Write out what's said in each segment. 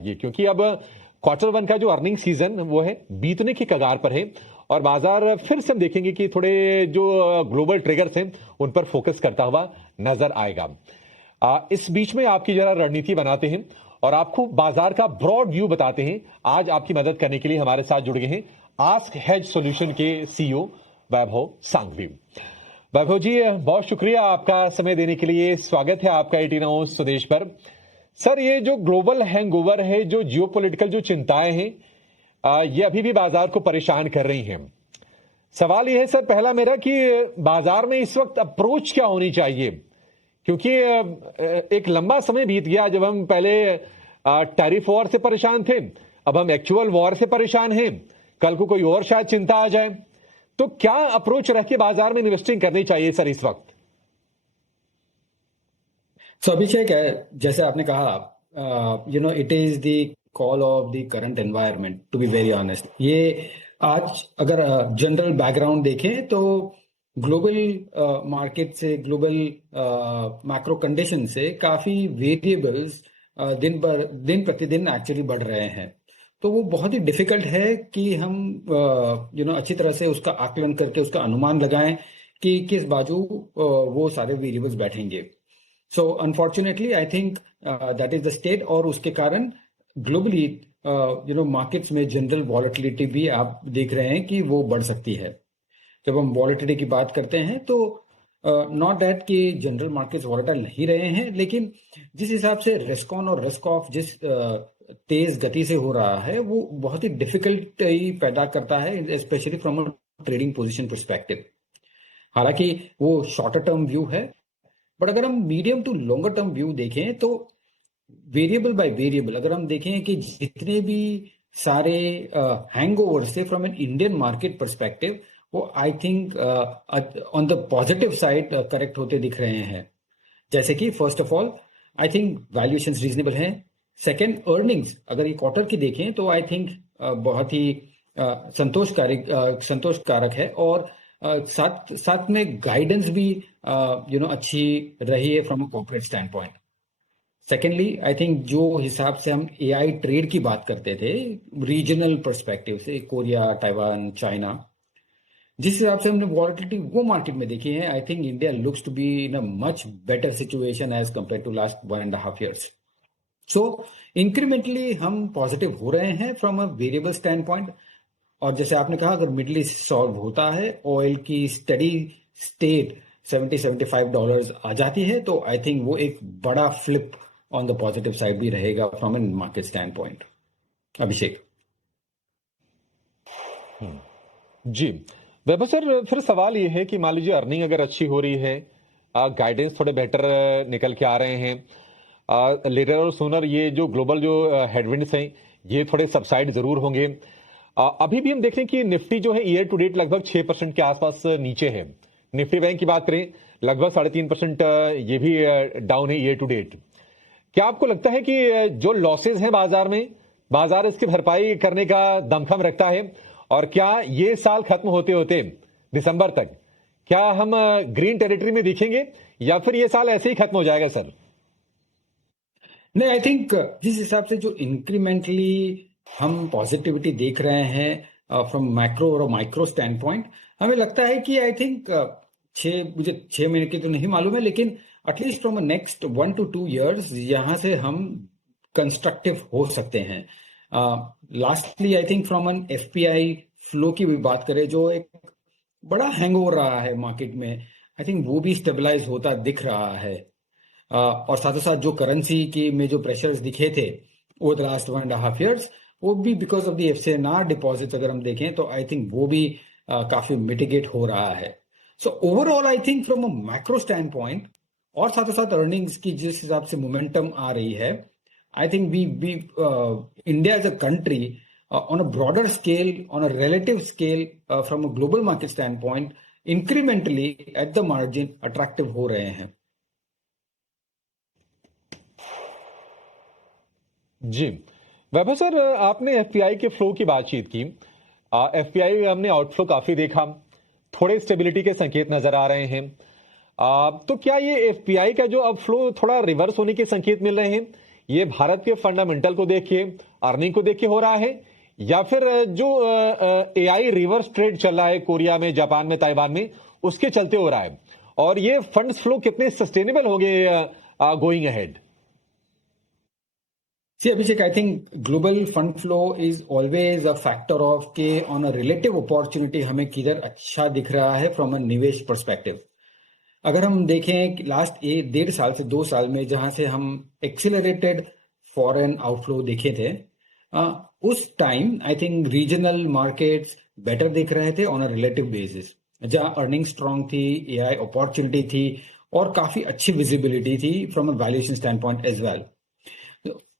ये क्योंकि अब क्वार्टर वन का जो अर्निंग सीजन वो है बीतने की कगार पर है और बाजार फिर से हम देखेंगे कि थोड़े जो ग्लोबल ट्रिगर्स हैं उन पर फोकस करता हुआ नजर आएगा। इस बीच में आपकी जरा रणनीति बनाते हैं और आपको बाजार का ब्रॉड व्यू बताते हैं। आज आपकी मदद करने के लिए हमारे साथ जुड़ गए हैं आस्क हेज सॉल्यूशन के सीईओ वैभव सांघवी। वैभव जी, बहुत शुक्रिया आपका समय देने के लिए। स्वागत है आपका 18 आवर्स स्वदेश पर। सर, ये जो ग्लोबल हैंगओवर है, जो जियोपॉलिटिकल जो चिंताएं हैं, ये अभी भी बाजार को परेशान कर रही हैं। सवाल ये है सर पहला मेरा कि बाजार में इस वक्त अप्रोच क्या होनी चाहिए, क्योंकि एक लंबा समय बीत गया जब हम पहले टैरिफ वॉर से परेशान थे, अब हम एक्चुअल वॉर से परेशान हैं, कल को कोई और शायद चिंता आ जाए। तो क्या अप्रोच रह के बाजार में इन्वेस्टिंग करनी चाहिए सर इस वक्त? सो अभिषेक, जैसे आपने कहा, it is the call of the current environment, to be very honest. ये आज अगर जनरल बैकग्राउंड देखें तो ग्लोबल मार्केट से, ग्लोबल मैक्रो कंडीशन से काफी वेरिएबल्स दिन प्रतिदिन एक्चुअली बढ़ रहे हैं। तो वो बहुत ही डिफिकल्ट है कि हम अच्छी तरह से उसका आकलन करके उसका अनुमान लगाएं कि किस बाजू वो सारे वेरिएबल्स बैठेंगे। So unfortunately I think that is the state, और उसके कारण ग्लोबली मार्केट्स में जनरल वॉलेटिलिटी भी आप देख रहे हैं कि वो बढ़ सकती है। जब हम वॉलेटिलिटी की बात करते हैं तो नॉट दैट कि जनरल मार्केट्स वॉलेटाइल नहीं रहे हैं, लेकिन जिस हिसाब से रिस्क ऑन और रिस्क ऑफ जिस तेज गति से हो रहा है वो बहुत ही डिफिकल्ट ही पैदा करता है, specially from a trading position perspective. हालांकि वो शॉर्टर टर्म व्यू है, बट अगर हम medium to longer term view देखें तो वेरिएबल बाय वेरिएबल अगर हम देखें कि जितने भी सारे हैंगओवर से from an Indian market perspective, वो I think on the positive side correct होते दिख रहे हैं। जैसे कि first of all I think valuations reasonable हैं। सेकंड, अर्निंग्स अगर ये क्वार्टर की देखें तो आई थिंक बहुत ही संतोषकारक है, और साथ साथ में गाइडेंस भी अच्छी रही है from a corporate stand point. Secondly, I think जो हिसाब से हम एआई ट्रेड की बात करते थे रीजनल पर्सपेक्टिव से, कोरिया, ताइवान, चाइना, जिस हिसाब से हमने वॉलेटिलिटी वो मार्केट में देखी है, I think India looks to be in a much better situation as compare to last 1.5 years। So incrementally हम पॉजिटिव हो रहे हैं from a variable standpoint. और जैसे आपने कहा, अगर मिडिल ईस्ट सॉल्व होता है, ऑयल की स्टडी स्टेट $70-75 आ जाती है, तो आई थिंक वो एक बड़ा flip on the positive side भी रहेगा from an market standpoint. Abhishek ji Vaibhav sir, फिर सवाल ये है कि मान लीजिए अर्निंग अगर अच्छी हो रही है, गाइडेंस थोड़े बेटर निकल के आ रहे हैं, लेटर और सूनर ये जो ग्लोबल जो हेडविंड्स हैं ये थोड़े सबसाइड जरूर होंगे। अभी भी हम देखें कि निफ्टी जो है ईयर टू डेट लगभग 6% के आसपास नीचे है। निफ्टी बैंक की बात करें लगभग 3.5% ये भी डाउन है ईयर टू डेट। क्या आपको लगता है कि जो लॉसेज हैं बाजार में, बाजार इसकी भरपाई करने का दमखम रखता है, और क्या ये साल खत्म होते होते दिसंबर तक क्या हम ग्रीन टेरिटरी में दिखेंगे, या फिर ये साल ऐसे ही खत्म हो जाएगा सर? नहीं, आई थिंक जिस हिसाब से जो इंक्रीमेंटली हम पॉजिटिविटी देख रहे हैं फ्रॉम मैक्रो और माइक्रो स्टैंड पॉइंट, हमें लगता है कि आई थिंक मुझे 6 महीने की तो नहीं मालूम है, लेकिन at least from next 1 to 2 years यहां से हम कंस्ट्रक्टिव हो सकते हैं। Lastly I think from an FPI flow की भी बात करें, जो एक बड़ा हैंगओवर रहा है मार्केट में, आई थिंक वो भी स्टेबलाइज होता दिख रहा है। और साथ ही साथ जो करेंसी की में जो प्रेशर्स दिखे थे ओवर द लास्ट 1.5 years, वो भी because of the FCNR deposit अगर हम देखें तो आई थिंक वो भी काफी मिटिगेट हो रहा है। So overall I think from a macro stand point, और साथ ही साथ अर्निंग्स की जिस हिसाब से मोमेंटम आ रही है, I think we India as a country on a broader scale, on a relative scale, from a global market standpoint, incrementally at the margin attractive हो रहे हैं। जी वैभव सर, आपने एफपीआई के फ्लो की बातचीत की। एफपीआई हमने आउटफ्लो काफी देखा, थोड़े स्टेबिलिटी के संकेत नजर आ रहे हैं। तो क्या ये एफपीआई का जो अब फ्लो थोड़ा रिवर्स होने के संकेत मिल रहे हैं, ये भारत के फंडामेंटल को देख के, अर्निंग को देख के हो रहा है, या फिर जो एआई रिवर्स ट्रेड चल रहा है कोरिया में, जापान में, ताइवान में, उसके चलते हो रहा है? और ये फंड्स फ्लो कितने सस्टेनेबल हो गए going ahead? See, Abhishek, I think global fund flow is always a factor of के on a relative opportunity हमें किधर अच्छा दिख रहा है from a निवेश perspective. अगर हम देखें लास्ट 1.5 साल से 2 साल में जहां से हम एक्सिलरेटेड फॉरेन आउटफ्लो देखे थे, उस time I think regional markets better दिख रहे थे ऑन अ रिलेटिव बेसिस, जहां अर्निंग स्ट्रांग थी, एआई अपॉर्चुनिटी थी और काफी अच्छी विजिबिलिटी थी from a valuation standpoint as well.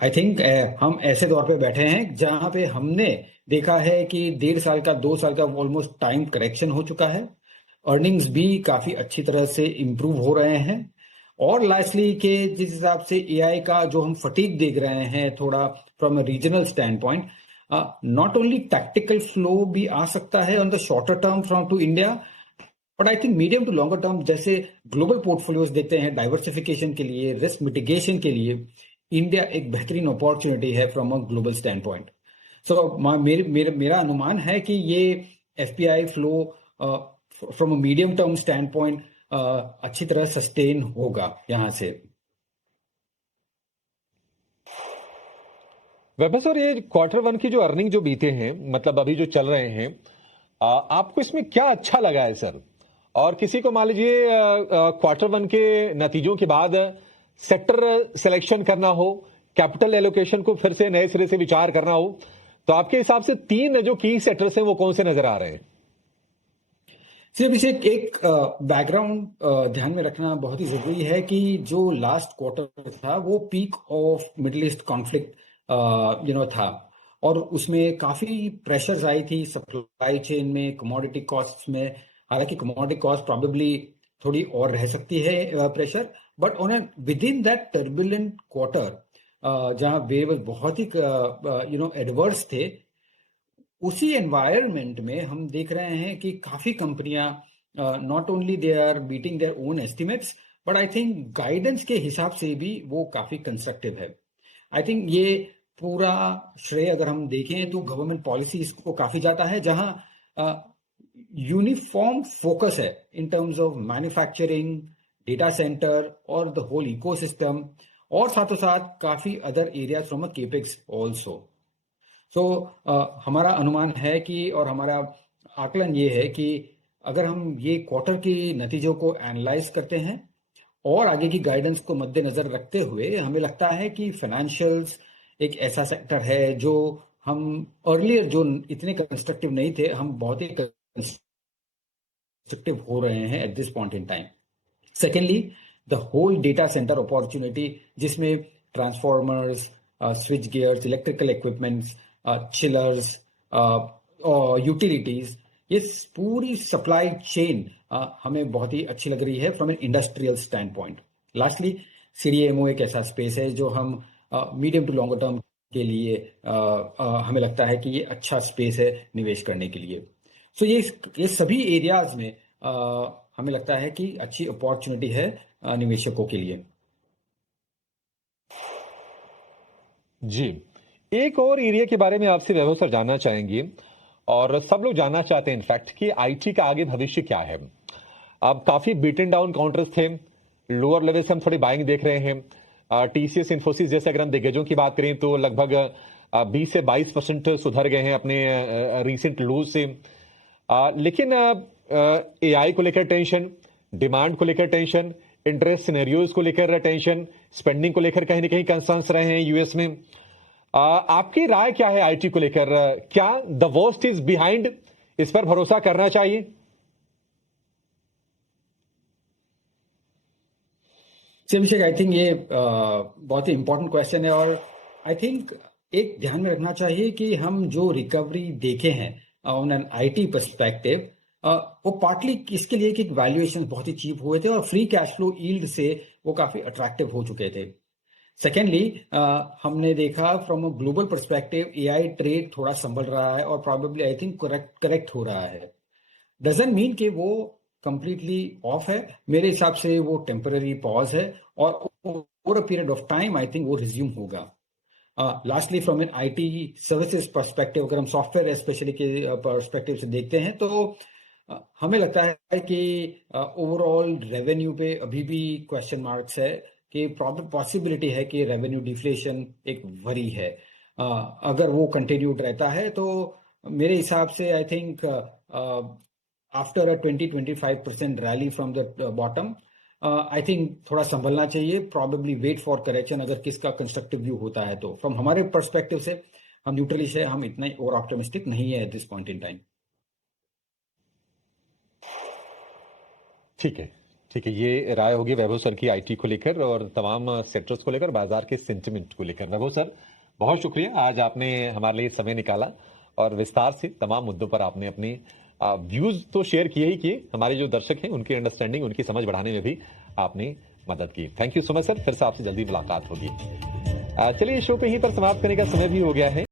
I think हम ऐसे दौर पे बैठे हैं जहां पे हमने देखा है कि 1.5 साल का 2 साल का ऑलमोस्ट टाइम करेक्शन हो चुका है. अर्निंग्स भी काफी अच्छी तरह से इंप्रूव हो रहे हैं. और लास्टली के जिस हिसाब से एआई का जो हम फटीक देख रहे हैं थोड़ा from a regional standpoint, not only tactical flow भी आ सकता है on the shorter term from to India, but I think medium to longer term जैसे ग्लोबल पोर्टफोलियोज देखते हैं डाइवर्सिफिकेशन के लिए, रिस्क मिटिगेशन के लिए, इंडिया एक बेहतरीन अपॉर्चुनिटी है from a global standpoint. So मेरा अनुमान है कि ये FPI flow from a medium term standpoint अच्छी तरह सस्टेन होगा यहां से. वैभव सर, ये Q1 की जो अर्निंग जो बीते हैं, मतलब अभी जो चल रहे हैं, आपको इसमें क्या अच्छा लगा है सर? और किसी को मान लीजिए Q1 के नतीजों के बाद सेक्टर सिलेक्शन करना हो, कैपिटल एलोकेशन को फिर से नए सिरे से विचार करना हो, तो आपके हिसाब से 3 जो की सेक्टर्स हैं वो कौन से नजर आ रहे हैं? सिर्फ अभिषेक, एक बैकग्राउंड ध्यान में रखना बहुत ही जरूरी है कि जो लास्ट क्वार्टर था वो peak of middle east conflict था, और उसमें काफी प्रेशर्स आई थी सप्लाई चेन में, कमोडिटी कॉस्ट में. हालांकि कमोडिटी कॉस्ट प्रॉबेबली थोड़ी और रह सकती है pressure, but on with in that turbulent quarter जहां वेव बहुत ही एडवर्स थे, उसी एनवायरनमेंट में हम देख रहे हैं कि काफी कंपनियां not only they are beating their own estimates, but I think guidance के हिसाब से भी वो काफी कंस्ट्रक्टिव है. आई थिंक ये पूरा श्रेय अगर हम देखें तो गवर्नमेंट पॉलिसी को काफी जाता है, जहां यूनिफॉर्म फोकस है in terms of manufacturing, data centre और द होल इकोसिस्टम, और साथों साथ काफी other areas from a capex also. So हमारा अनुमान है कि, और हमारा आकलन ये है कि अगर हम ये क्वार्टर की नतीजों को एनालाइज करते हैं और आगे की गाइडेंस को मद्देनजर रखते हुए, हमें लगता है कि फाइनेंशियल्स एक ऐसा सेक्टर है जो हम अर्लियर जो इतने कंस्ट्रक्टिव नहीं थे, हम बहुत ही कंस्ट्रक्टिव हो रहे हैं at this point in time. Secondly, the whole data centre opportunity, जिसमें transformers, switch gears, electrical equipments, chillers, utilities, ये पूरी सप्लाई चेन हमें बहुत ही अच्छी लग रही है from an industrial stand point. Lastly, CDMO एक ऐसा स्पेस है जो हम मीडियम टू लॉन्गर टर्म के लिए हमें लगता है कि ये अच्छा स्पेस है निवेश करने के लिए. सो ये सभी एरियाज में हमें लगता है कि अच्छी अपॉर्चुनिटी है निवेशकों के लिए. जी, एक और एरिया के बारे में आपसे वैभव सर जानना चाहेंगे, और सब लोग जानना चाहते हैं इनफैक्ट, कि आईटी का आगे भविष्य क्या है. अब काफी बीटन डाउन काउंटर्स थे, लोअर लेवल से हम थोड़ी बाइंग देख रहे हैं. टीसीएस, इन्फोसिस जैसे अगर हम दिग्गजों की बात करें तो लगभग 20 से 22% सुधर गए हैं अपने रीसेंट लूज से. लेकिन एआई को लेकर टेंशन, डिमांड को लेकर टेंशन, इंटरेस्ट सिनेरियोज को लेकर टेंशन, स्पेंडिंग को लेकर कहीं ना कहीं कंसर्न्स रहे हैं यूएस में. आपकी राय क्या है आईटी को लेकर? क्या द वर्स्ट इज बिहाइंड, इस पर भरोसा करना चाहिए? अभिषेक, आई थिंक ये बहुत ही इंपॉर्टेंट क्वेश्चन है, और आई थिंक एक ध्यान में रखना चाहिए कि हम जो रिकवरी देखे हैं ऑन एन आईटी पर्सपेक्टिव, वो पार्टली इसके लिए कि वैल्यूएशन बहुत ही चीप हुए थे और फ्री कैश फ्लो यील्ड से वो काफी अट्रैक्टिव हो चुके थे. सेकेंडली, हमने देखा from a global perspective AI trade थोड़ा संभल रहा है और प्रॉबेबली आई थिंक करेक्ट हो रहा है. डजंट मीन कि वो कंप्लीटली ऑफ है. मेरे हिसाब से वो टेम्पररी पॉज है, और over a period of time I think वो रिज्यूम होगा। Lastly from an IT services perspective, अगर हम सॉफ्टवेयर स्पेशली के पर्सपेक्टिव से देखते हैं तो हमें लगता है कि ओवरऑल रेवेन्यू पे अभी भी क्वेश्चन मार्क्स है, कि पॉसिबिलिटी है कि रेवेन्यू डिफ्लेशन एक वरी है। अगर वो कंटिन्यूड रहता है तो मेरे हिसाब से I think after a 20-25% rally from the bottom, I think थोड़ा संभलना चाहिए, प्रॉबेबली वेट फॉर करेक्शन अगर किसका कंस्ट्रक्टिव व्यू होता है तो। फ्रॉम हमारे पर्सपेक्टिव से हम न्यूट्रलिस्ट है, हम इतना ओवर ऑप्टिमिस्टिक नहीं है eight this point in time. ठीक है, ठीक है। ये राय होगी वैभव सर की आईटी को लेकर और तमाम सेक्टर्स को लेकर, बाजार के सेंटिमेंट को लेकर। वैभव सर, बहुत शुक्रिया, आज आपने हमारे लिए समय निकाला और विस्तार से तमाम मुद्दों पर आपने अपनी व्यूज तो शेयर किए ही किए, हमारे जो दर्शक हैं उनकी अंडरस्टैंडिंग, उनकी समझ बढ़ाने में भी आपने मदद की। Thank you so much sir, फिर से आपसे जल्दी मुलाकात होगी। चलिए, शो को यहीं पर समाप्त करने का समय भी हो गया है।